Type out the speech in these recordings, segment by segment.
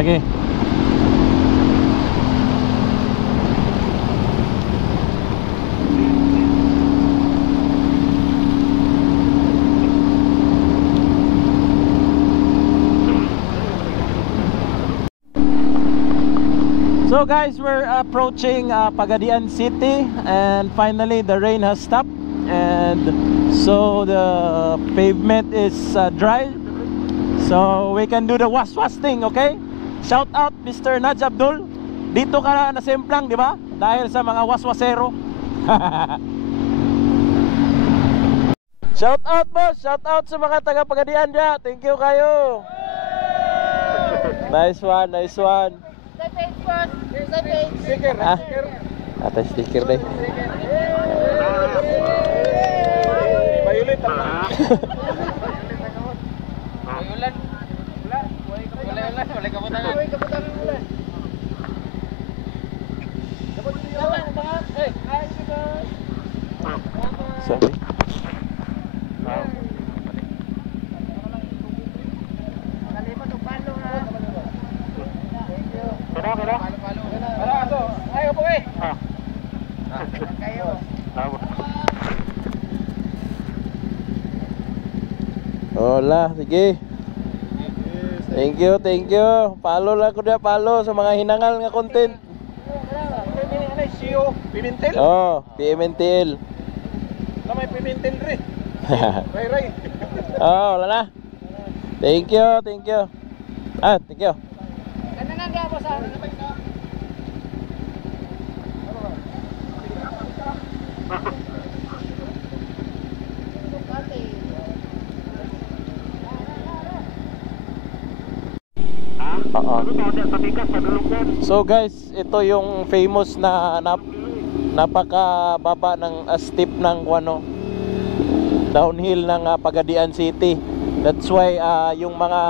lagi. So guys, we're approaching Pagadian City, and finally the rain has stopped, and so the pavement is dry, so we can do the was thing. Okay, shout out Mr. Naj Abdul, dito ka na nasemplang, di ba? Dahil sa mga waswasero. Shout out boss, shout out sa mga taga Pagadian dyan. Thank you kayo. Nice one, nice one. Sticker. Atas sticker deh. Violet apa? Violet. Boleh kamu tangan. Sorry. Hola, sige. Thank you, thank you. Follow lang ko dia, follow sa mga hinangal nga content. Pimentel? Oh, Pimentel. May Pimentel re. Ray. Oh, wala na. Thank you, thank you. Ah, thank you. Kanang nga mo sa So guys, ito yung famous na napakababa ng steep ng downhill ng Pagadian City. That's why yung mga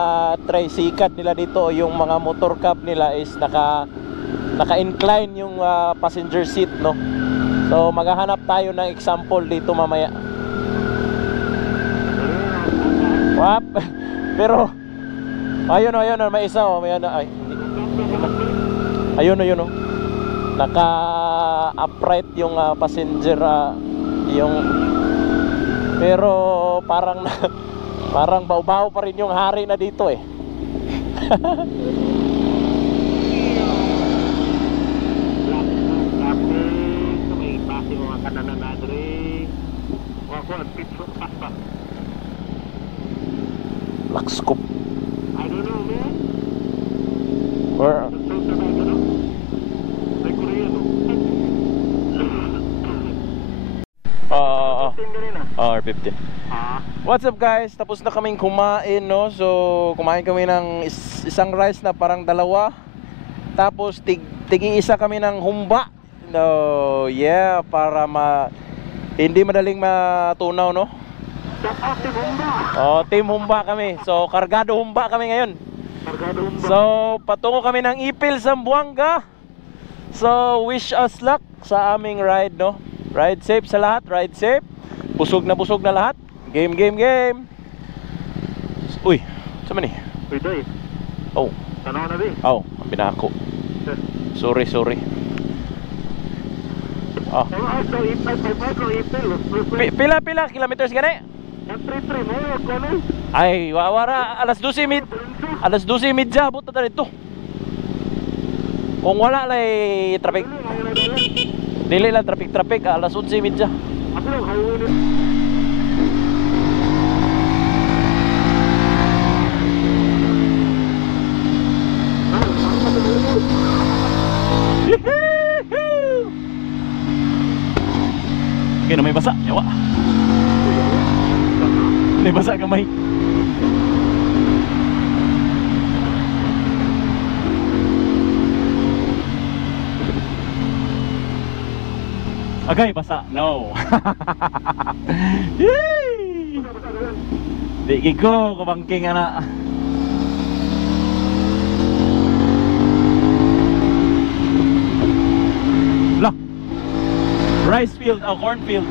tricycle nila dito, yung mga motor cab nila is naka-incline yung passenger seat, no. So maghahanap tayo ng example dito mamaya. Wap. Pero ayun, may isa may ayun oh. Naka-upright yung passenger yung, pero parang bau-bau pa rin yung hari na dito eh. Lakskup. I don't know, man. Where? R15. What's up guys? Tapos na kaming kumain, no? So kumain kami ng isang rice na parang dalawa. Tapos tig-isa kami ng humba. No, yeah, para hindi madaling matunaw, no? Oh, team humba kami. So kargado humba kami ngayon. So patungo kami ng Ipil, Zamboanga. So wish us luck sa aming ride, no? Ride safe sa lahat, ride safe. Busog na lahat. Game. Uy, sama ni? Uy, doy. Oh. Tanaw na di? Oh, binako. Sorry. Oh. Pila kilometers gani? Ay, wawara alas 12:30 abot na dito. Kung wala lay traffic. Dili lang traffic alas 11:30. Okay, na may basa, yawa. May basa kamay. Agay, basa. No. Di ko kumangking ana. Lah. Rice field o cornfield.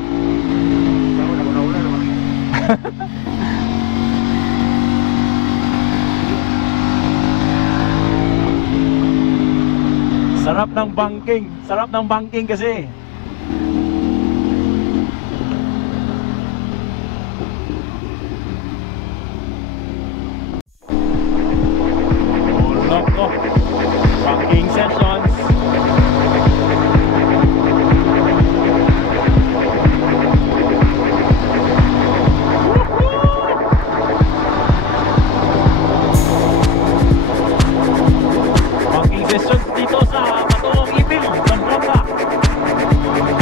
Sarap ng banking. Sarap ng banking kasi. Oh, loko. Banking sessions. Banking sessions dito sa Patungong Ibil, Zamboanga.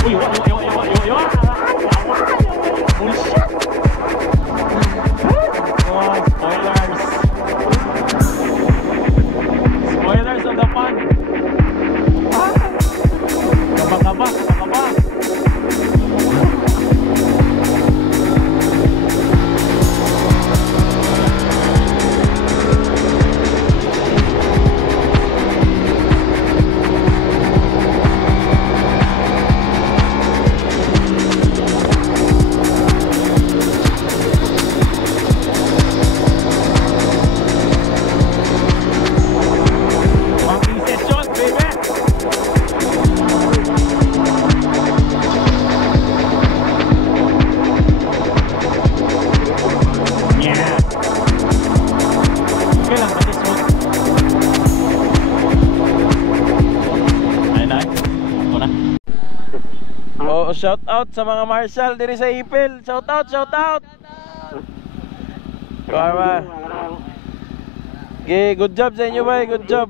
Uy, bullshit. Oh, spoilers. Spoilers on the fun. Kaba. Banking sessions, baby. Yeah. Okay lang, pati smooth. Ay. Ako na. Oh, shout out sa mga marshal diri sa Ipil. Shout out. Karma. Okay, good job sa inyo, bay. Good job.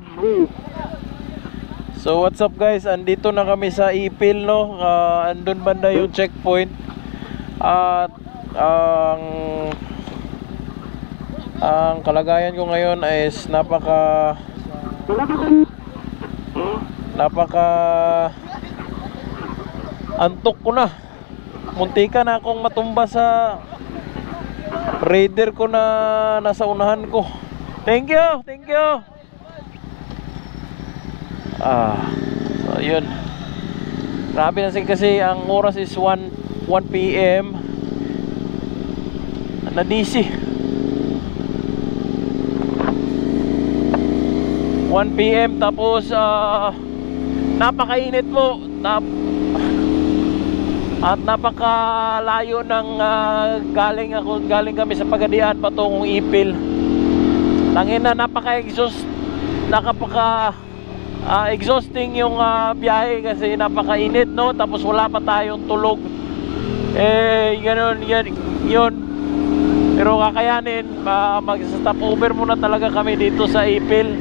So what's up guys, andito na kami sa Ipil, no? Andun banda yung checkpoint. At ang kalagayan ko ngayon is napaka antok ko na. Muntika na akong matumba sa raider ko na nasa unahan ko. Thank you. So yun. Grabe na kasi ang oras is 1 PM. Na-DC 1 PM tapos napakainit po. At napakalayo ng galing kami sa Pagadian patungong Ipil. Tangina, exhausting yung biyahe kasi napakainit, no? Tapos wala pa tayong tulog. Ganun yun. Pero kakayanin, mag-stop over muna talaga kami dito sa Ipil.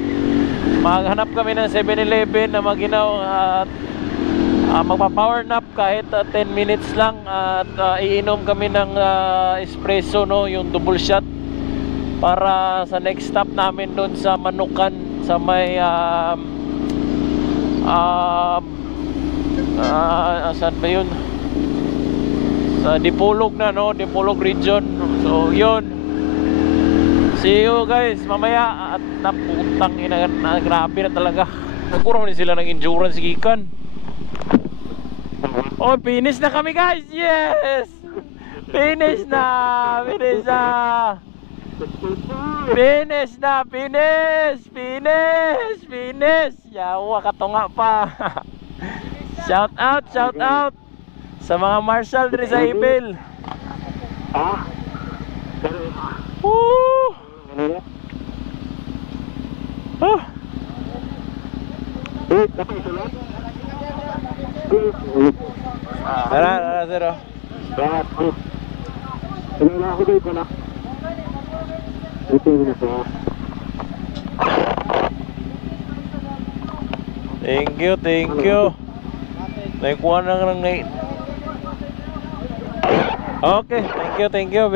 Maghanap kami ng 7-Eleven na maginaw at magpa-power nap kahit 10 minutes lang at iinom kami ng espresso, no? Yung double shot para sa next stop namin doon sa Manukan sa may saan ba yun? Sa Dipolog na, no? Dipolog region. So yun, see you guys mamaya. At naputang ina, grabe na talaga. Nagkurang din sila ng endurance gikan. Oh, finish na kami guys. Yes, finish na. Yawa, katunga pa. Shout out sa mga marshal diri sa Ipil. Woo! Tara, zero. Thank you. Naikuha na nga. Okay, thank you.